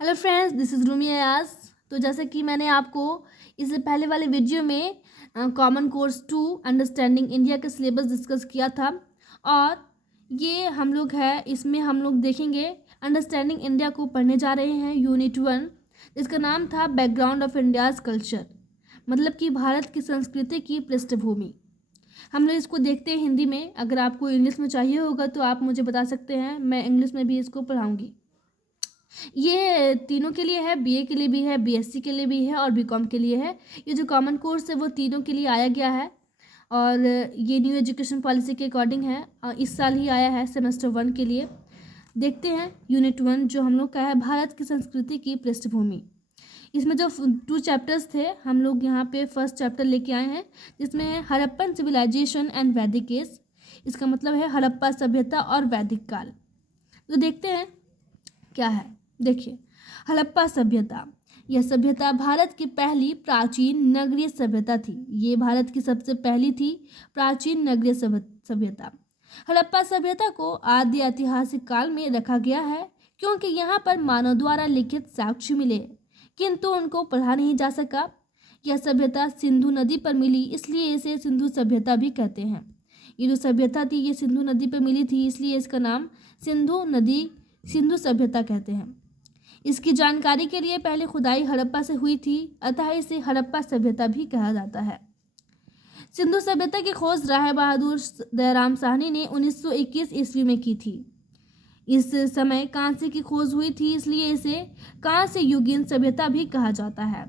Hello friends, this is Rumi Ayaz. तो जैसे कि मैंने आपको इससे पहले वाले वीडियो में कॉमन कोर्स 2 अंडरस्टैंडिंग इंडिया का सिलेबस डिस्कस किया था और ये हम लोग है इसमें हम लोग देखेंगे अंडरस्टैंडिंग इंडिया को पढ़ने जा रहे हैं यूनिट 1, जिसका नाम था बैकग्राउंड ऑफ इंडियाज़ कल्चर, मतलब कि भारत की संस्कृति की पृष्ठभूमि। हम लोग इसको देखते हैं हिंदी में। अगर आपको इंग्लिश में चाहिए होगा तो आप मुझे बता सकते हैं, मैं इंग्लिश में भी इसको पढ़ाऊँगी। ये तीनों के लिए है, बीए के लिए भी है, बीएससी के लिए भी है और बीकॉम के लिए है। ये जो कॉमन कोर्स है वो तीनों के लिए आया गया है और ये न्यू एजुकेशन पॉलिसी के अकॉर्डिंग है और इस साल ही आया है सेमेस्टर 1 के लिए। देखते हैं यूनिट 1 जो हम लोग का है भारत की संस्कृति की पृष्ठभूमि। इसमें जो 2 चैप्टर्स थे हम लोग यहाँ पे फर्स्ट चैप्टर लेके आए हैं, जिसमें है हड़प्पन सिविलाइजेशन एंड वैदिक एज। इसका मतलब है हड़प्पा सभ्यता और वैदिक काल। तो देखते हैं क्या है। देखिए, हड़प्पा सभ्यता, यह सभ्यता भारत की पहली प्राचीन नगरीय सभ्यता थी। ये भारत की सबसे पहली थी प्राचीन नगरीय सभ्यता। हड़प्पा सभ्यता को आदि ऐतिहासिक काल में रखा गया है क्योंकि यहाँ पर मानव द्वारा लिखित साक्ष्य मिले, किंतु उनको पढ़ा नहीं जा सका। यह सभ्यता सिंधु नदी पर मिली, इसलिए इसे सिंधु सभ्यता भी कहते हैं। ये जो सभ्यता थी ये सिंधु नदी पर मिली थी, इसलिए इसका नाम सिंधु सभ्यता कहते हैं। इसकी जानकारी के लिए पहले खुदाई हड़प्पा से हुई थी, अतः इसे हड़प्पा सभ्यता भी कहा जाता है। सिंधु सभ्यता की खोज राय बहादुर दयाराम साहनी ने 1921 ईस्वी में की थी। इस समय कांस्य की खोज हुई थी, इसलिए इसे कांस्य युगीन सभ्यता भी कहा जाता है।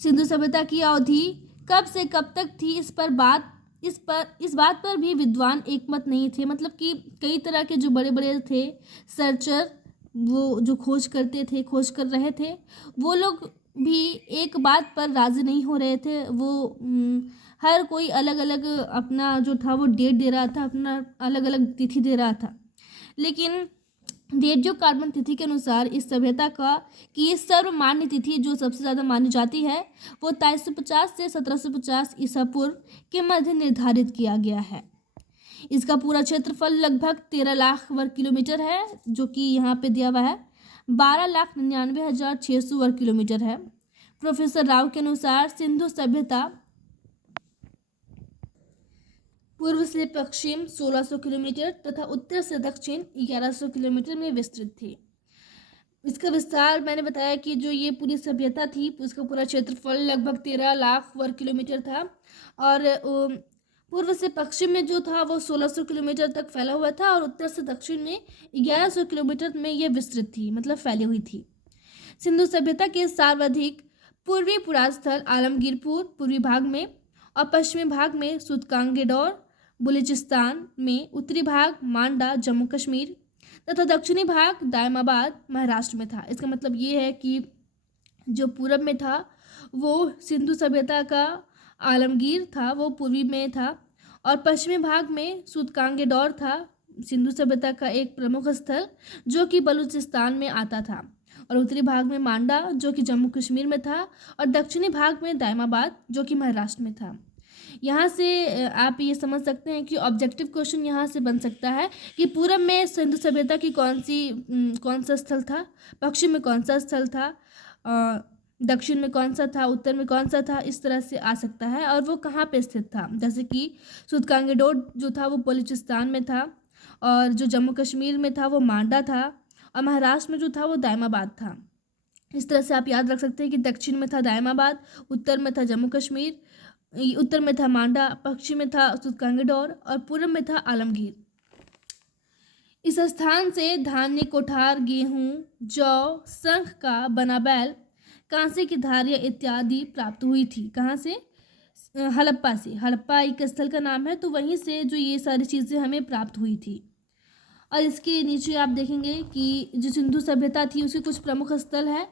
सिंधु सभ्यता की अवधि कब से कब तक थी, इस बात पर भी विद्वान एकमत नहीं थे। मतलब कि कई तरह के जो बड़े बड़े थे सर्चर, वो जो खोज कर रहे थे, वो लोग भी एक बात पर राजी नहीं हो रहे थे। वो हर कोई अलग अलग अपना जो था वो डेट दे रहा था, अपना अलग अलग तिथि दे रहा था। लेकिन रेडियो कार्बन तिथि के अनुसार इस सभ्यता का की सर्वमान्य तिथि जो सबसे ज़्यादा मानी जाती है वो 2350 से 1750 ईसा पूर्व के मध्य निर्धारित किया गया है। इसका पूरा क्षेत्रफल लगभग 13 लाख वर्ग किलोमीटर है, जो कि यहाँ पे दिया हुआ है 12,99,600 वर्ग किलोमीटर है। प्रोफेसर राव के अनुसार सिंधु सभ्यता पूर्व से पश्चिम 1600 किलोमीटर तथा उत्तर से दक्षिण 1100 किलोमीटर में विस्तृत थी। इसका विस्तार मैंने बताया कि जो ये पूरी सभ्यता थी उसका पूरा क्षेत्रफल लगभग 13 लाख वर्ग किलोमीटर था और पूर्व से पश्चिम में जो था वो 1600 किलोमीटर तक फैला हुआ था और उत्तर से दक्षिण में 1100 किलोमीटर में यह विस्तृत थी, मतलब फैली हुई थी। सिंधु सभ्यता के सर्वाधिक पूर्वी पुरास्थल आलमगीरपुर पूर्वी भाग में और पश्चिमी भाग में सुतकांगेडोर बलूचिस्तान में, उत्तरी भाग मांडा जम्मू कश्मीर तथा दक्षिणी भाग दायमाबाद महाराष्ट्र में था। इसका मतलब ये है कि जो पूरब में था वो सिंधु सभ्यता का आलमगीर था, वो पूर्वी में था, और पश्चिमी भाग में सुतकांगेडोर था, सिंधु सभ्यता का एक प्रमुख स्थल जो कि बलूचिस्तान में आता था, और उत्तरी भाग में मांडा जो कि जम्मू कश्मीर में था, और दक्षिणी भाग में दायमाबाद जो कि महाराष्ट्र में था। यहाँ से आप ये समझ सकते हैं कि ऑब्जेक्टिव क्वेश्चन यहाँ से बन सकता है कि पूरब में सिंधु सभ्यता की कौन सा स्थल था, पश्चिम में कौन सा स्थल था, दक्षिण में कौन सा था, उत्तर में कौन सा था। इस तरह से आ सकता है और वो कहाँ पे स्थित था। जैसे कि सुतकांगेडोर जो था वो बलूचिस्तान में था, और जो जम्मू कश्मीर में था वो मांडा था, और महाराष्ट्र में जो था वो दायमाबाद था। इस तरह से आप याद रख सकते हैं कि दक्षिण में था दायमाबाद, उत्तर में था जम्मू कश्मीर, उत्तर में था मांडा, पश्चिम में था सुतकांगेडोर और पूर्व में था आलमगीर। इस स्थान से धान्य, कोठार, गेहूं, जौ, शंख का बना बैल, कांसे की धारियां इत्यादि प्राप्त हुई थी। कहाँ से? हड़प्पा से। हड़प्पा एक स्थल का नाम है, तो वहीं से जो ये सारी चीज़ें हमें प्राप्त हुई थी। और इसके नीचे आप देखेंगे कि जो सिंधु सभ्यता थी उसके कुछ प्रमुख स्थल है,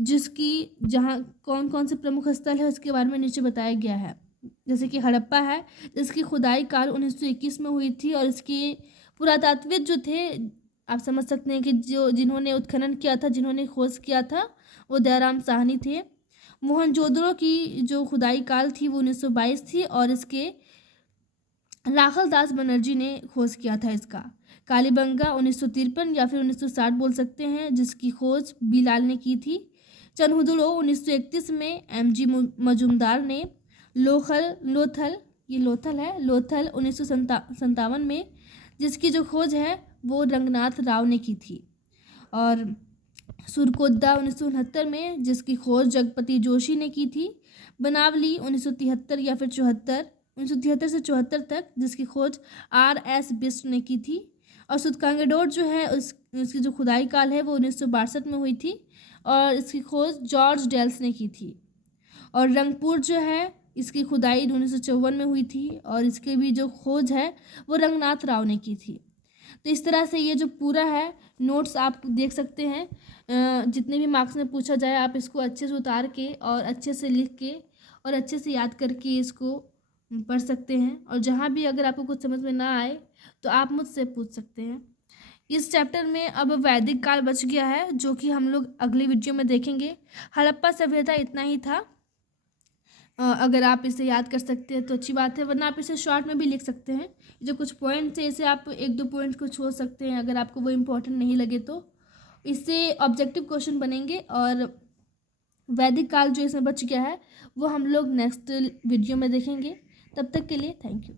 जिसकी जहाँ कौन कौन से प्रमुख स्थल है उसके बारे में नीचे बताया गया है। जैसे कि हड़प्पा है, जिसकी खुदाई काल 1921 में हुई थी, और इसके पुरातात्विक जो थे आप समझ सकते हैं कि जिन्होंने उत्खनन किया था, जिन्होंने खोज किया था, वो दयाराम साहनी थे। मोहनजोदड़ो की जो खुदाई काल थी वो 1922 थी, और इसके राखल दास बनर्जी ने खोज किया था इसका। कालीबंगा 1953 या फिर 1960 बोल सकते हैं, जिसकी खोज बिलाल ने की थी। चनहुदुलो 1931 में MG मजूमदार ने। लोथल ये लोथल 1957 में, जिसकी जो खोज है वो रंगनाथ राव ने की थी। और सुरकोद्दा 1969 में, जिसकी खोज जगपति जोशी ने की थी। बनावली 1973 या फिर 1973 से 74 तक, जिसकी खोज RS बिष्ट ने की थी। और सुतकांगेडोर जो है उसकी जो खुदाई काल है वो 1962 में हुई थी और इसकी खोज जॉर्ज डेल्स ने की थी। और रंगपुर जो है इसकी खुदाई 1954 में हुई थी और इसकी भी जो खोज है वो रंगनाथ राव ने की थी। तो इस तरह से ये जो पूरा है नोट्स आप देख सकते हैं। जितने भी मार्क्स में पूछा जाए आप इसको अच्छे से उतार के और अच्छे से लिख के और अच्छे से याद करके इसको पढ़ सकते हैं। और जहाँ भी अगर आपको कुछ समझ में ना आए तो आप मुझसे पूछ सकते हैं। इस चैप्टर में अब वैदिक काल बच गया है, जो कि हम लोग अगली वीडियो में देखेंगे। हड़प्पा सभ्यता इतना ही था। अगर आप इसे याद कर सकते हैं तो अच्छी बात है, वरना आप इसे शॉर्ट में भी लिख सकते हैं। जो कुछ पॉइंट्स है इसे आप 1-2 पॉइंट को छोड़ सकते हैं अगर आपको वो इम्पोर्टेंट नहीं लगे तो। इससे ऑब्जेक्टिव क्वेश्चन बनेंगे और वैदिक काल जो इसमें बच गया है वो हम लोग नेक्स्ट वीडियो में देखेंगे। तब तक के लिए थैंक यू।